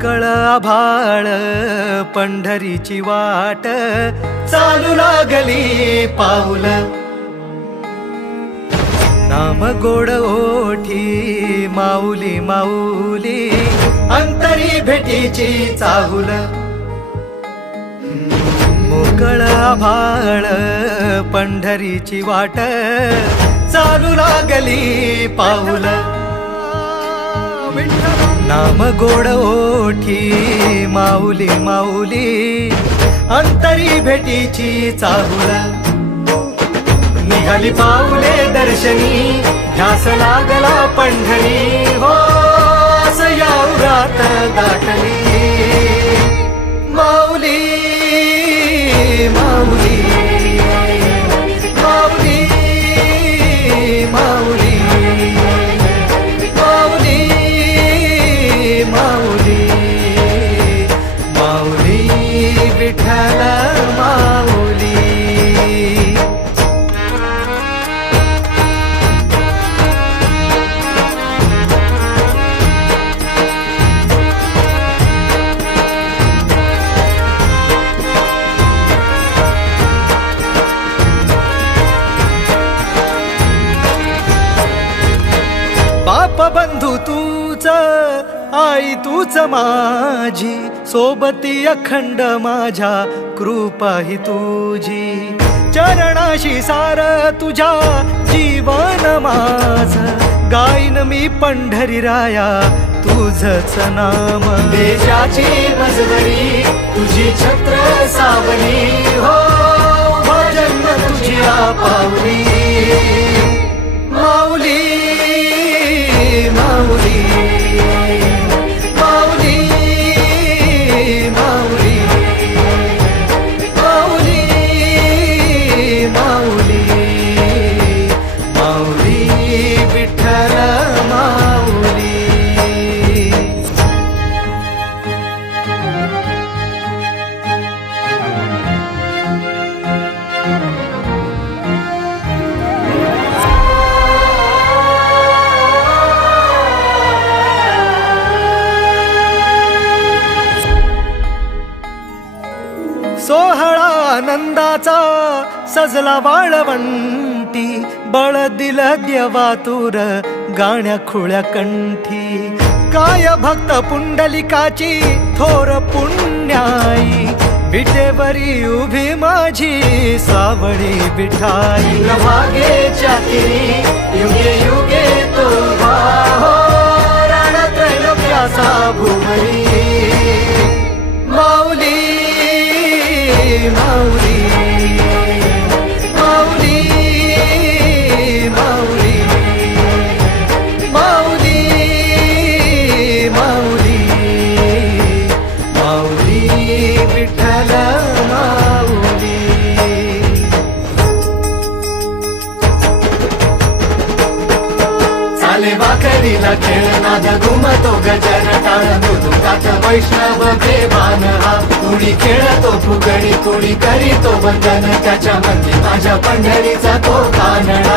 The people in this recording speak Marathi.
मोकळ आभाळ पंढरीची वाट चालू लागली पाऊल नाम गोड ओठी माऊली माऊली अंतरी भेटीची चाहुल मोकळ आभाळ पंढरीची वाट चालू लागली पाऊल नाम गोड ओठी माऊली माऊली अंतरी भेटीची चाहुल निघाली पाऊले दर्शनी ध्यास लागला पंढरी हो असं या उरात दाटली माऊली माऊली माऊली माऊली माऊली माऊली माऊली विठ्ठल माऊली बाप बंधू तूच आई तूच माझी सोबती अखंड माझ्या कृपा ही तुझी चरणाशी सार तुझ्या जीवन माझ गाईन मी पंढरी राया तुझच नाम देशाची मजवरी तुझी छत्र सावली हो भजन तुझी पावली माऊली माऊली माऊली माऊली माऊली माऊली माऊली विठ्ठल माऊली सोहळा आनंदाचा सजला वाळवंटी बळ दिल देवातूर गाण्या खुळ्या कंठी काय भक्त पुंडलिकाची थोर पुण्याई विटेवरी उभी माझी सावळी विठाई भागेच्या तिरी युगे युगे तो हो रणत्रैलोक्याचा भुवरी माऊली माऊली माऊली माऊली माऊली माऊली माऊली विठ्ठल माऊली चाले वाकरीला खेळनाद घुमतो गजर टाळ मृदुंगात वैष्णव देवान हा कुणी खेळतो फुगडी कुणी करीतो वंदन त्याच्या मंदी माझ्या पंढरीचा तो कानडा